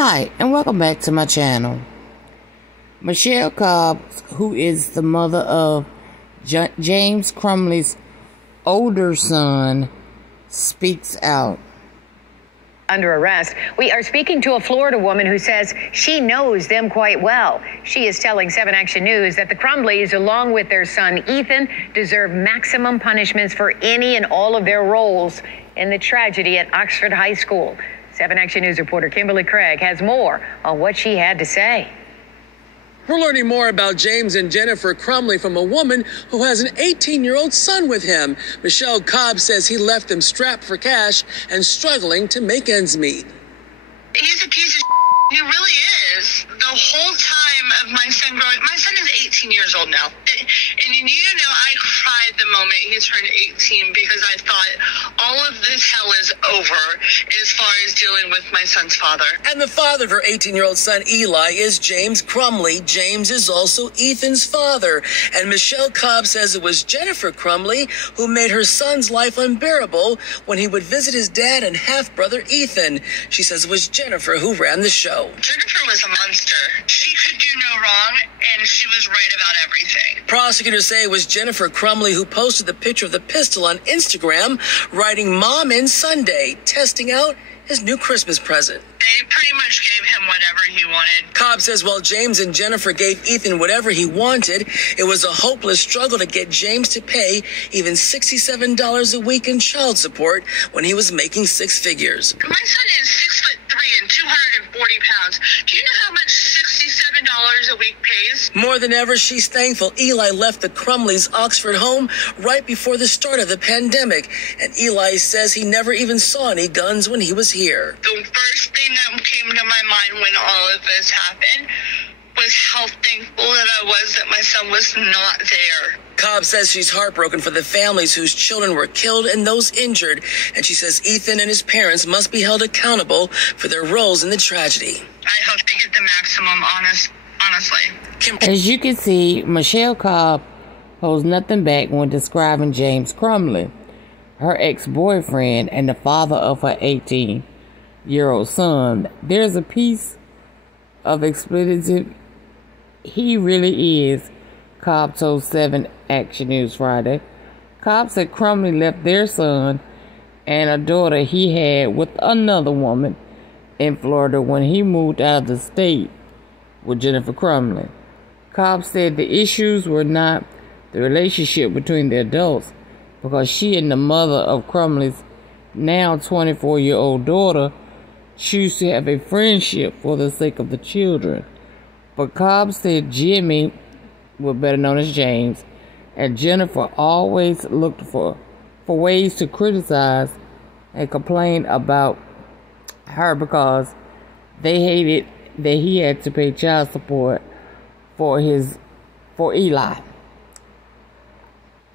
Hi, and welcome back to my channel. Michelle Cobb, who is the mother of James Crumbley's older son, speaks out. Under arrest. We are speaking to a Florida woman who says she knows them quite well. She is telling 7 Action News that the Crumbleys, along with their son Ethan, deserve maximum punishments for any and all of their roles in the tragedy at Oxford High School. 7 Action News reporter Kimberly Craig has more on what she had to say. We're learning more about James and Jennifer Crumbley from a woman who has an 18-year-old son with him. Michelle Cobb says he left them strapped for cash and struggling to make ends meet. He's a piece of he really is. The whole time of my son growing, my son is 18 years old now. And I cried the moment he turned 18 because I thought all of this hell is over as far as dealing with my son's father. And the father of her 18-year-old son, Eli, is James Crumbley. James is also Ethan's father. And Michelle Cobb says it was Jennifer Crumbley who made her son's life unbearable when he would visit his dad and half-brother Ethan. She says it was Jennifer who ran the show. Jennifer was a monster. She could do no wrong, and she was right about everything. Prosecutors say it was Jennifer Crumbley who posted the picture of the pistol on Instagram, writing "Mom in Sunday," testing out his new Christmas present. They pretty much gave him whatever he wanted. Cobb says while James and Jennifer gave Ethan whatever he wanted, it was a hopeless struggle to get James to pay even $67 a week in child support when he was making 6 figures. My son is 6'3" and 240 pounds. Do you know how much $67 a week pays? More than ever, she's thankful Eli left the Crumbleys' Oxford home right before the start of the pandemic. And Eli says he never even saw any guns when he was here. The first thing that came to my mind when all of this happened was how thankful that I was that my son was not there. Cobb says she's heartbroken for the families whose children were killed and those injured. And she says Ethan and his parents must be held accountable for their roles in the tragedy. I hope they get the maximum, honestly. As you can see, Michelle Cobb holds nothing back when describing James Crumbley, her ex-boyfriend and the father of her 18-year-old son. There's a piece of expletive. He really is, Cobb told 7 Action News Friday. Cobb said Crumbley left their son and a daughter he had with another woman in Florida when he moved out of the state with Jennifer Crumbley. Cobb said the issues were not the relationship between the adults because she and the mother of Crumbley's now 24-year-old daughter choose to have a friendship for the sake of the children. But Cobb said Jimmy, well, better known as James, and Jennifer always looked for ways to criticize and complain about her because they hated that he had to pay child support for Eli.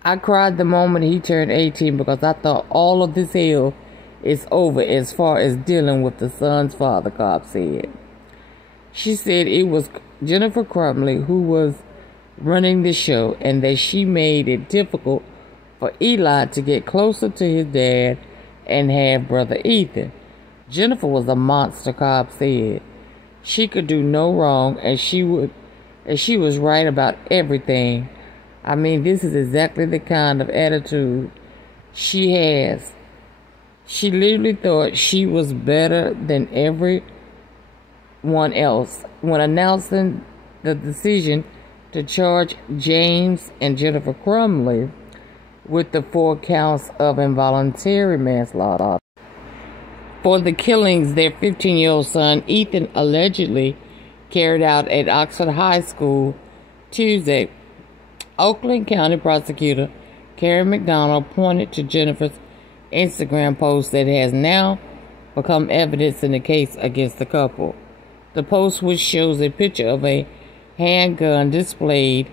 I cried the moment he turned 18 because I thought all of this hell is over as far as dealing with the son's father, Cobb said. She said it was Jennifer Crumbley who was running the show and that she made it difficult for Eli to get closer to his dad and half-brother Ethan. Jennifer was a monster, Cobb said. She could do no wrong and she was right about everything. I mean, this is exactly the kind of attitude she has. She literally thought she was better than everyone else when announcing the decision to charge James and Jennifer Crumbley with the 4 counts of involuntary manslaughter for the killings their 15-year-old son Ethan allegedly carried out at Oxford High School Tuesday. Oakland County Prosecutor Karen McDonald pointed to Jennifer's Instagram post that has now become evidence in the case against the couple. The post, which shows a picture of a handgun displayed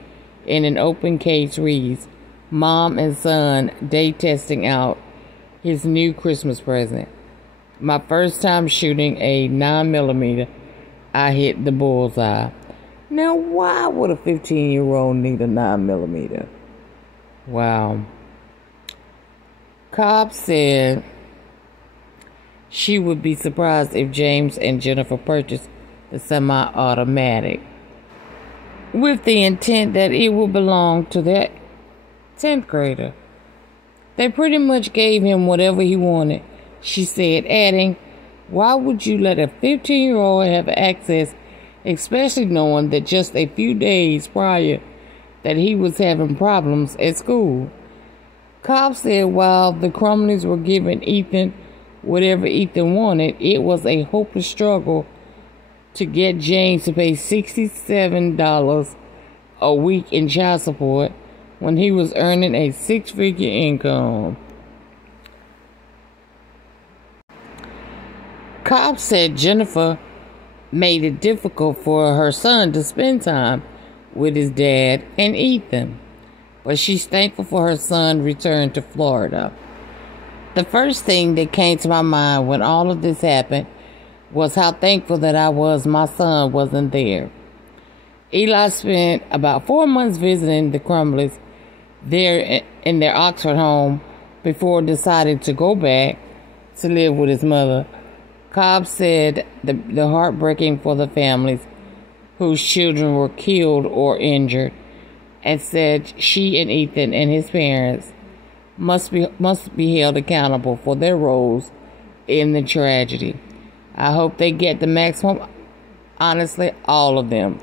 in an open case, reads, "Mom and son day testing out his new Christmas present. My first time shooting a 9mm, I hit the bullseye." Now, why would a 15-year-old need a 9mm? Wow. Cobb said she would be surprised if James and Jennifer purchased the semi-automatic with the intent that it would belong to their 10th grader. They pretty much gave him whatever he wanted, she said, adding, "Why would you let a 15-year-old have access, especially knowing that just a few days prior that he was having problems at school?" Cobb said while the Crumbleys were giving Ethan whatever Ethan wanted, it was a hopeless struggle to get James to pay $67 a week in child support when he was earning a 6-figure income. Cobb said Jennifer made it difficult for her son to spend time with his dad and Ethan, but she's thankful for her son's return to Florida. "The first thing that came to my mind when all of this happened was how thankful that I was my son wasn't there." Eli spent about 4 months visiting the Crumbleys there in their Oxford home before deciding to go back to live with his mother. Cobb said the heartbreaking for the families whose children were killed or injured, and said she and Ethan and his parents must be held accountable for their roles in the tragedy. "I hope they get the maximum. Honestly, all of them.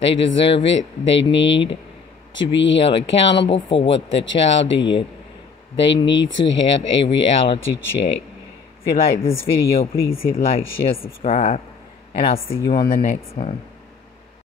They deserve it. They need to be held accountable for what the child did. They need to have a reality check." If you like this video, please hit like, share, subscribe, and I'll see you on the next one.